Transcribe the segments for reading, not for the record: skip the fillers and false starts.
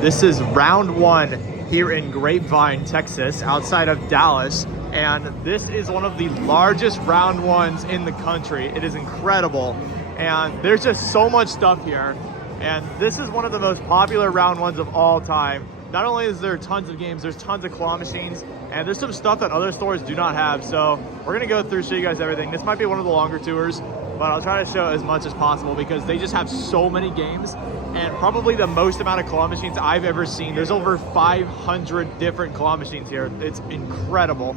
This is round one here in Grapevine, Texas, outside of Dallas. And this is one of the largest round ones in the country. It is incredible. And there's just so much stuff here. And this is one of the most popular round ones of all time. Not only is there tons of games, there's tons of claw machines, and there's some stuff that other stores do not have. So we're gonna go through, show you guys everything. This might be one of the longer tours, but I'll try to show as much as possible because they just have so many games and probably the most amount of claw machines I've ever seen. There's over 500 different claw machines here. It's incredible.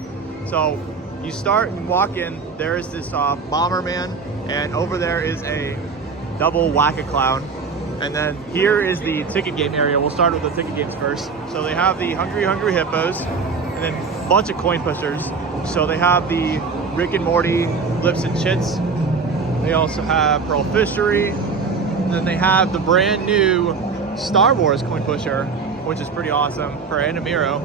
So you start and walk in, there's this Bomberman, and over there is a double Whack-A-Clown. And then here is the ticket game area. We'll start with the ticket games first. So they have the Hungry Hungry Hippos, and then a bunch of coin pushers. So they have the Rick and Morty Lips and Chits. They also have Pearl Fishery. And then they have the brand new Star Wars coin pusher, which is pretty awesome, for Animiro,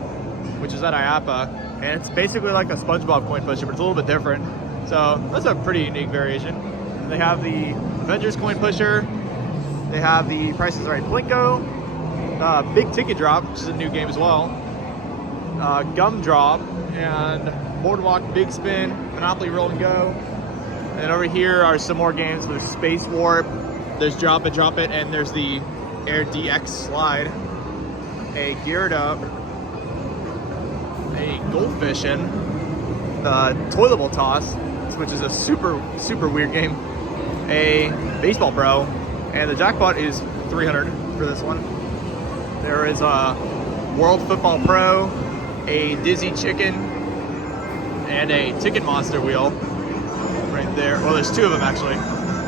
which is at IAPA. And it's basically like a SpongeBob coin pusher, but it's a little bit different. So that's a pretty unique variation. And they have the Avengers coin pusher. They have the Price is Right Plinko, Big Ticket Drop, which is a new game as well, Gum Drop, and Boardwalk Big Spin, Monopoly Roll and Go. And over here are some more games. There's Space Warp, there's Drop It, and there's the Air DX Slide, a Geared Up, a Goldfishin', Toilable Toss, which is a super weird game, a Baseball Pro, and the jackpot is 300 for this one. There is a World Football Pro, a Dizzy Chicken, and a Ticket Monster wheel right there. Well, there's two of them actually.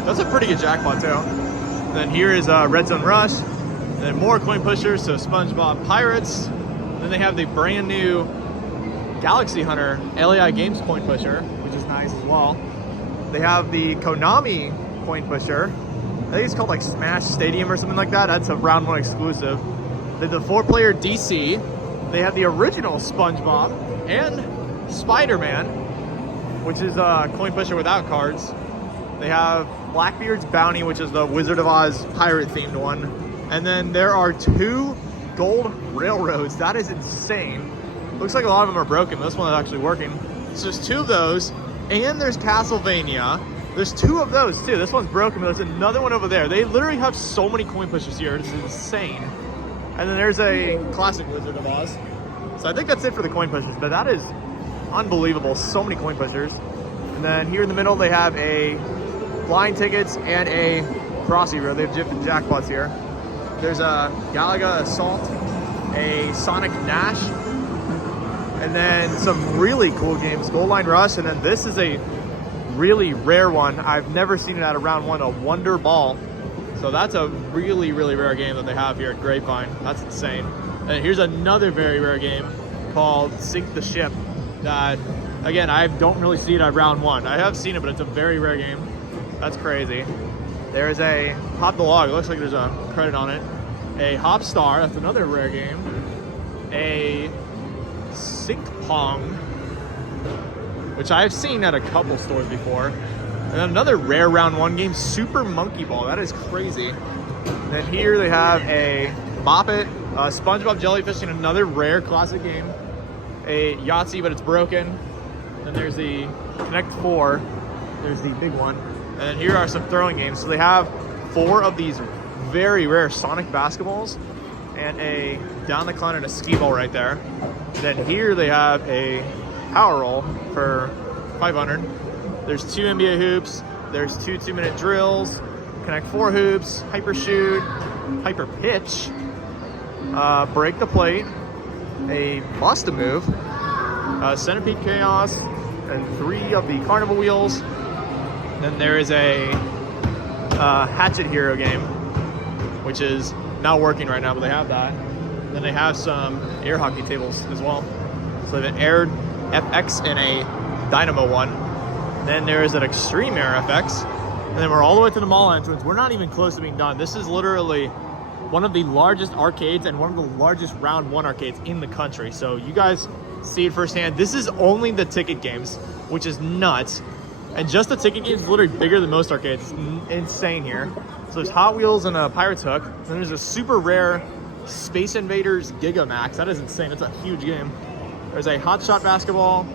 That's a pretty good jackpot too. And then here is Red Zone Rush, and then more coin pushers, so SpongeBob Pirates. And then they have the brand new Galaxy Hunter LAI Games coin pusher, which is nice as well. They have the Konami coin pusher. I think it's called like Smash Stadium or something like that. That's a round one exclusive. They have the 4-player DC. They have the original SpongeBob and Spider-Man, which is a coin pusher without cards. They have Blackbeard's Bounty, which is the Wizard of Oz pirate themed one. And then there are 2 gold railroads. That is insane. Looks like a lot of them are broken, but this one is actually working. So there's 2 of those, and there's Castlevania. There's 2 of those too. This one's broken, but there's another one over there. They literally have so many coin pushers here. It's insane. And then there's a classic Wizard of Oz. So I think that's it for the coin pushers, but that is unbelievable. So many coin pushers. And then here in the middle, they have a Flying Tickets and a Cross Hero. They have different jackpots here. There's a Galaga Assault, a Sonic Dash, and then some really cool games, Gold Line Rush, and then this is a really rare one. I've never seen it at a round one, a Wonder Ball. So that's a really rare game that they have here at Grapevine. That's insane. And here's another very rare game called Sink the Ship that, again, I don't really see it at round one. I have seen it, but it's a very rare game. That's crazy. There's a Hop the Log. It looks like there's a credit on it. A Hop Star. That's another rare game. A Sink Pong, which I've seen at a couple stores before. And then another rare round one game, Super Monkey Ball. That is crazy. And then here they have a Bop It, SpongeBob Jellyfish, and another rare classic game. A Yahtzee, but it's broken. Then there's the Connect 4. There's the big one. And then here are some throwing games. So they have 4 of these very rare Sonic basketballs and a Down the Clown and a skee ball right there. And then here they have a Power Roll for 500. There's 2 NBA hoops. There's 2 2-minute drills, Connect 4 hoops, Hyper Shoot, Hyper Pitch, Break the Plate, a Bust-A-Move, Centipede Chaos, and 3 of the Carnival Wheels. Then there is a Hatchet Hero game, which is not working right now, but they have that. Then they have some air hockey tables as well. So they have an Air FX and a Dynamo one. Then there is an Extreme Air FX. And then we're all the way to the mall entrance. We're not even close to being done. This is literally one of the largest arcades and one of the largest round one arcades in the country. So you guys see it firsthand. This is only the ticket games, which is nuts. And just the ticket games is literally bigger than most arcades. It's insane here. So there's Hot Wheels and a Pirate's Hook. Then there's a super rare Space Invaders Gigamax. That is insane. It's a huge game. There's a Hot Shot Basketball,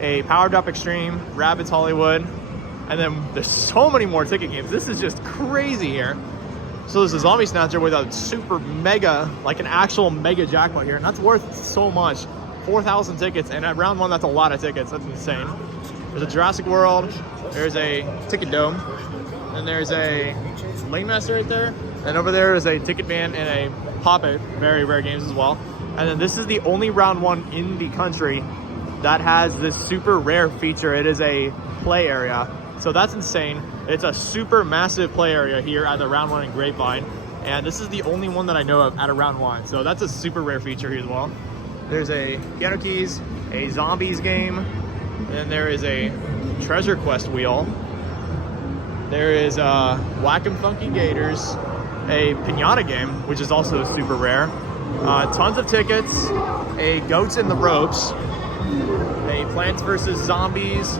a Power Drop Extreme, Rabbids Hollywood, and then there's so many more ticket games. This is just crazy here. So there's a Zombie Snatcher with a super mega, like an actual mega jackpot here, and that's worth so much. 4,000 tickets, and at round 1, that's a lot of tickets. That's insane. There's a Jurassic World, there's a Ticket Dome, and there's a Lane Master right there, and over there is a Ticket Van and a Pop-It, very rare games as well. And then this is the only round 1 in the country that has this super rare feature. It is a play area. So that's insane. It's a super massive play area here at the round 1 in Grapevine. And this is the only one that I know of at a round 1. So that's a super rare feature here as well. There's a Piano Keys, a Zombies game, and then there is a Treasure Quest wheel. There is Whack-'em Funky Gators, a Pinata game, which is also super rare. Tons of tickets, a Goats in the Ropes, a Plants vs. Zombies,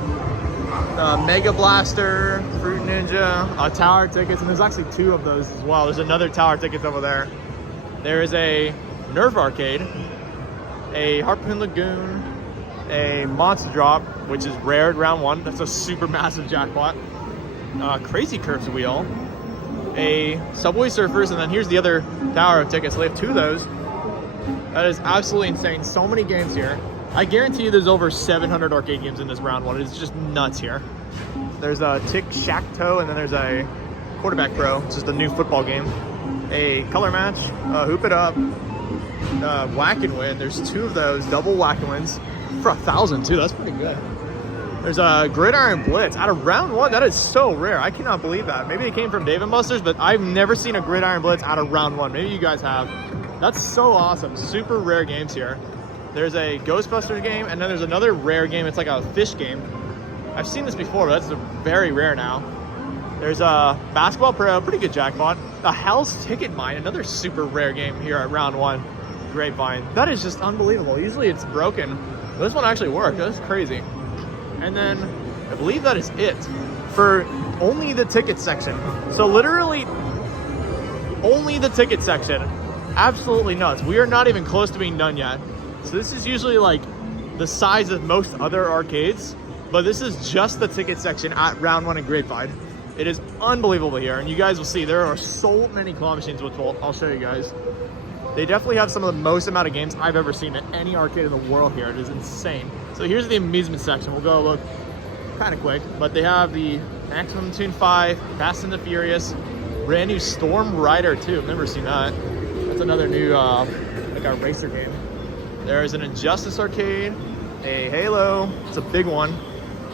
Mega Blaster, Fruit Ninja, Tower Tickets, and there's actually 2 of those as well. There's another Tower Tickets over there. There is a Nerve Arcade, a Harpoon Lagoon, a Monster Drop, which is rare at round 1. That's a super massive jackpot. Crazy Curves wheel, a Subway Surfers, and then here's the other tower of tickets. So they have 2 of those. That is absolutely insane. So many games here. I guarantee you there's over 700 arcade games in this round 1. It's just nuts here. There's a Tic Shack Toe, and then there's a Quarterback Pro, which is the new football game. A Color Match, Hoop It Up, Whack and Win. There's 2 of those, double Whack and Wins for 1,000 too. That's pretty good. There's a Gridiron Blitz out of round 1. That is so rare. I cannot believe that. Maybe it came from Dave & Buster's, but I've never seen a Gridiron Blitz out of round 1. Maybe you guys have. That's so awesome. Super rare games here. There's a Ghostbusters game, and then there's another rare game. It's like a fish game. I've seen this before, but that's very rare now. There's a Basketball Pro, pretty good jackpot. A Hell's Ticket Mine, another super rare game here at round 1. Grapevine. That is just unbelievable. Usually it's broken. This one actually worked. That's crazy. And then I believe that is it for only the ticket section. So literally only the ticket section. Absolutely nuts. We are not even close to being done yet. So this is usually like the size of most other arcades, but this is just the ticket section at round 1 in Grapevine. It is unbelievable here, and you guys will see there are so many claw machines, which I'll show you guys. They definitely have some of the most amount of games I've ever seen at any arcade in the world here. It is insane. So here's the amusement section. We'll go look kind of quick, but they have the Maximum Tune 5, Fast and the Furious, brand new Storm Rider 2. I've never seen that. That's another new like a racer game. There's an Injustice arcade, a Halo. It's a big one.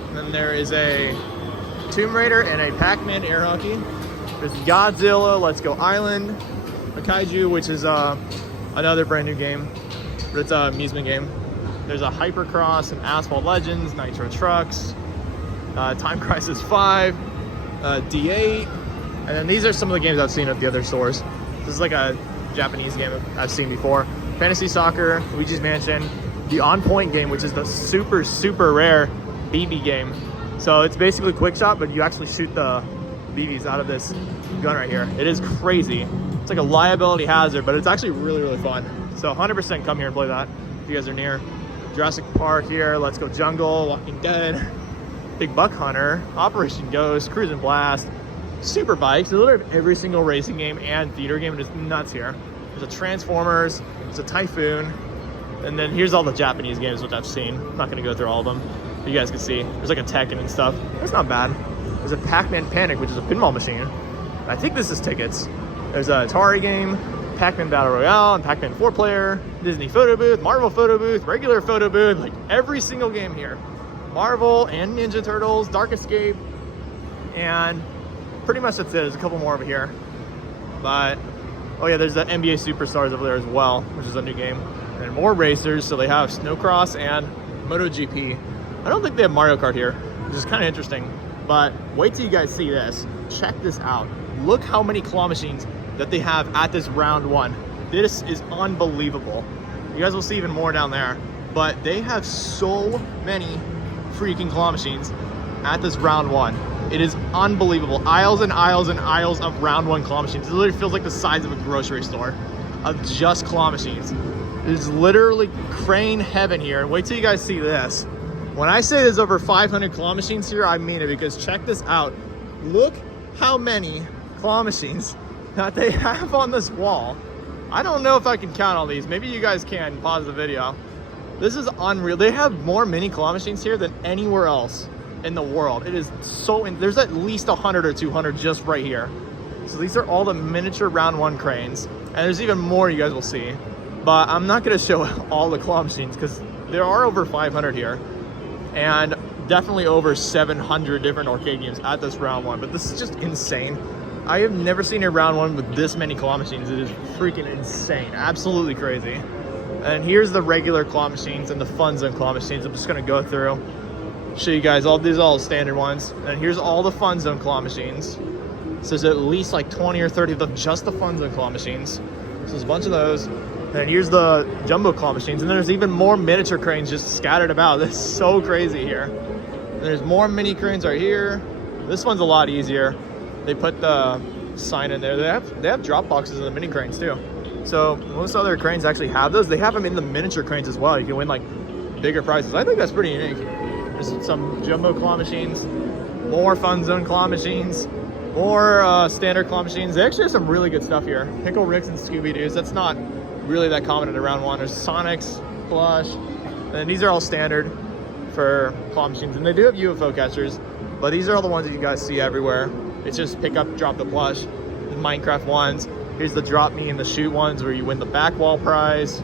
And then there is a Tomb Raider and a Pac-Man air hockey. There's Godzilla, Let's Go Island, a Kaiju, which is another brand new game, but it's an amusement game. There's a Hypercross and Asphalt Legends, Nitro Trucks, Time Crisis 5, D8, and then these are some of the games I've seen at the other stores. This is like a Japanese game I've seen before. Fantasy Soccer, Luigi's Mansion, the On Point game, which is the super, super rare BB game. So it's basically quick shot, but you actually shoot the BBs out of this gun right here. It is crazy. It's like a liability hazard, but it's actually really, really fun. So 100% come here and play that if you guys are near. Jurassic Park here, Let's Go Jungle, Walking Dead, Big Buck Hunter, Operation Ghost, Cruise and Blast, Super Bikes. They literally have every single racing game and theater game. It is nuts here. There's a Transformers, there's a Typhoon, and then here's all the Japanese games which I've seen. I'm not gonna go through all of them. You guys can see. There's like a Tekken and stuff. It's not bad. There's a Pac-Man Panic, which is a pinball machine. I think this is tickets. There's a Atari game, Pac-Man Battle Royale, and Pac-Man 4-player, Disney photo booth, Marvel photo booth, regular photo booth, like every single game here. Marvel and Ninja Turtles, Dark Escape, and pretty much that's it. There's a couple more over here. But, oh yeah, there's the NBA Superstars over there as well, which is a new game. And more racers, so they have Snowcross and MotoGP. I don't think they have Mario Kart here, which is kind of interesting. But wait till you guys see this. Check this out. Look how many claw machines that they have at this round 1. This is unbelievable. You guys will see even more down there. But they have so many freaking claw machines at this round 1. It is unbelievable. Aisles and aisles and aisles of round 1 claw machines. It literally feels like the size of a grocery store. of just claw machines. There's literally crane heaven here. Wait till you guys see this. When I say there's over 500 claw machines here, I mean it, because check this out. Look how many claw machines that they have on this wall. I don't know if I can count all these. Maybe you guys can. Pause the video. This is unreal. They have more mini claw machines here than anywhere else in the world. It is so, there's at least 100 or 200 just right here. So these are all the miniature round one cranes. And there's even more you guys will see. But I'm not gonna show all the claw machines because there are over 500 here. And definitely over 700 different arcade games at this round one. But this is just insane. I have never seen a round one with this many claw machines. It is freaking insane. Absolutely crazy. And here's the regular claw machines and the Fun Zone claw machines. I'm just gonna go through, show you guys all these, all standard ones. And here's all the Fun Zone claw machines. So there's at least like 20 or 30 of them, just the Fun Zone claw machines. So there's a bunch of those. And here's the jumbo claw machines. And there's even more miniature cranes just scattered about. This is so crazy here. And there's more mini cranes right here. This one's a lot easier. They put the sign in there. They have drop boxes in the mini cranes too. So most other cranes actually have those. They have them in the miniature cranes as well. You can win like bigger prizes. I think that's pretty unique. There's some jumbo claw machines, more Fun Zone claw machines, more standard claw machines. They actually have some really good stuff here. Pickle Ricks and Scooby Doo's. That's not really that common at round one. There's Sonics, Plush, and these are all standard for claw machines. And they do have UFO catchers, but these are all the ones that you guys see everywhere. It's just pick up, drop the plush. The Minecraft ones. Here's the drop me and the shoot ones where you win the back wall prize.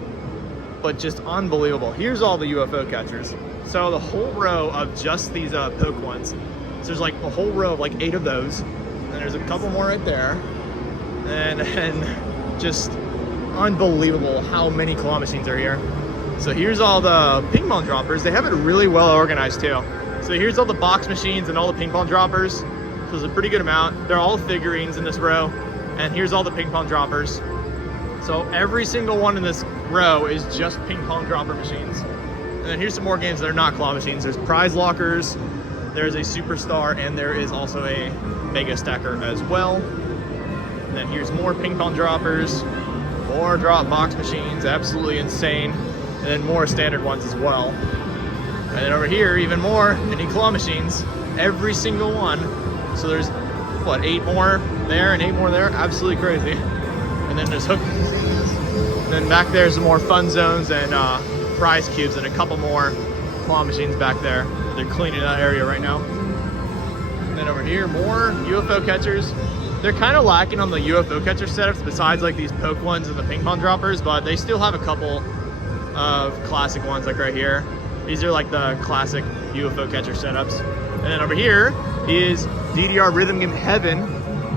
But just unbelievable. Here's all the UFO catchers. So the whole row of just these poke ones. So there's like a whole row of like 8 of those. And there's a couple more right there. And just unbelievable how many claw machines are here. So here's all the ping pong droppers. They have it really well organized too. So here's all the box machines and all the ping pong droppers. So it's a pretty good amount. They're all figurines in this row. And here's all the ping pong droppers. So every single one in this row is just ping pong dropper machines. And then here's some more games that are not claw machines. There's prize lockers, there's a superstar, and there is also a mega stacker as well. And then here's more ping pong droppers, more drop box machines, absolutely insane. And then more standard ones as well. And then over here, even more mini claw machines, every single one. So there's, what, 8 more there and 8 more there? Absolutely crazy. And then there's hook machines. And then back there's more Fun Zones and prize cubes and a couple more claw machines back there. They're cleaning that area right now. And then over here, more UFO catchers. They're kind of lacking on the UFO catcher setups besides like these poke ones and the ping pong droppers, but they still have a couple of classic ones like right here. These are like the classic UFO catcher setups. And then over here is DDR Rhythm Game Heaven.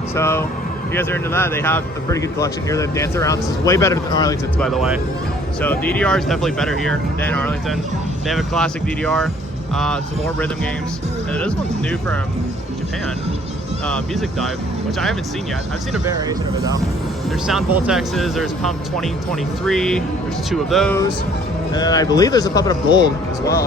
So if you guys are into that, they have a pretty good collection here. They dance around. This is way better than Arlington's, by the way. So DDR is definitely better here than Arlington. They have a classic DDR, some more rhythm games. And this one's new from Japan, Music Dive, which I haven't seen yet. I've seen a variation of it though. There's Sound Voltexes, there's Pump 2023, there's 2 of those. And then I believe there's a Puppet of Gold as well.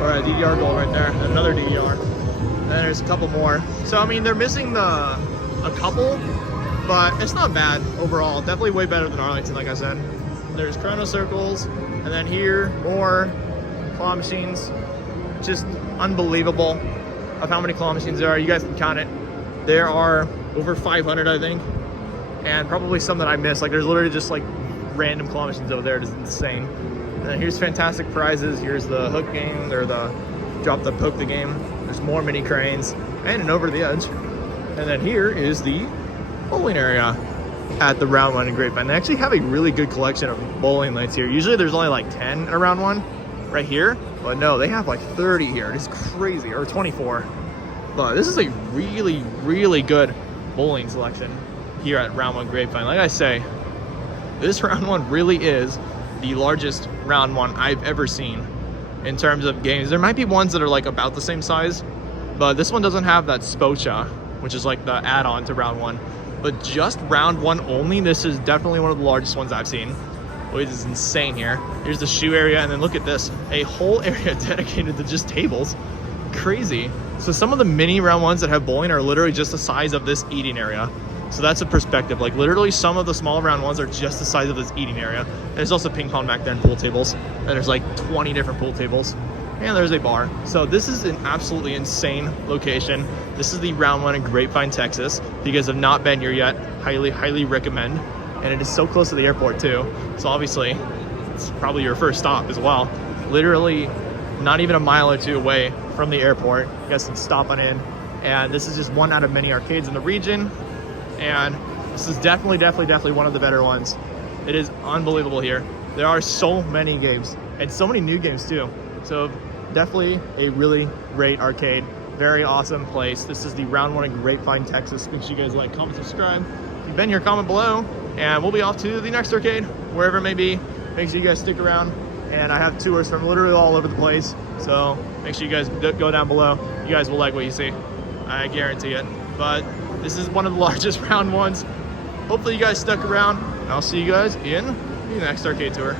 Or a DDR Gold right there, and another DDR. And then there's a couple more. So I mean, they're missing a couple, but it's not bad overall. Definitely way better than Arlington, like I said. There's Chrono Circles, and then here, more claw machines. Just unbelievable of how many claw machines there are. You guys can count it. There are over 500, I think, and probably some that I missed. Like there's literally just like random claw machines over there. It is insane. And then here's fantastic prizes. Here's the hook game, or the drop the poke the game. There's more mini cranes and an over the edge. And then here is the bowling area at the round one in Grapevine. They actually have a really good collection of bowling lanes here. Usually there's only like 10 in a round one right here, but no, they have like 30 here. It's crazy, or 24. But this is a really, really good bowling selection here at round one Grapevine. Like I say, this round one really is the largest round one I've ever seen in terms of games. There might be ones that are like about the same size, but this one doesn't have that Spocha, which is like the add-on to round one. But just round one only, this is definitely one of the largest ones I've seen, which is insane here. Here's the shoe area, and then look at this, a whole area dedicated to just tables. Crazy. So some of the mini round ones that have bowling are literally just the size of this eating area. So that's a perspective. Like literally some of the small round ones are just the size of this eating area. And there's also ping pong back there and pool tables. And there's like 20 different pool tables. And there's a bar. So this is an absolutely insane location. This is the round one in Grapevine, Texas. If you guys have not been here yet, highly recommend. And it is so close to the airport too. So obviously it's probably your first stop as well. Literally not even a mile or two away from the airport. You guys can stop on in. And this is just one out of many arcades in the region. And this is definitely one of the better ones. It is unbelievable here. There are so many games and so many new games too. So definitely a really great arcade. Very awesome place. This is the round one in Grapevine, Texas. Make sure you guys like, comment, subscribe. If you've been here, comment below. And we'll be off to the next arcade, wherever it may be. Make sure you guys stick around. And I have tours from literally all over the place. So make sure you guys go down below. You guys will like what you see. I guarantee it. But this is one of the largest round ones. Hopefully you guys stuck around, and I'll see you guys in the next arcade tour.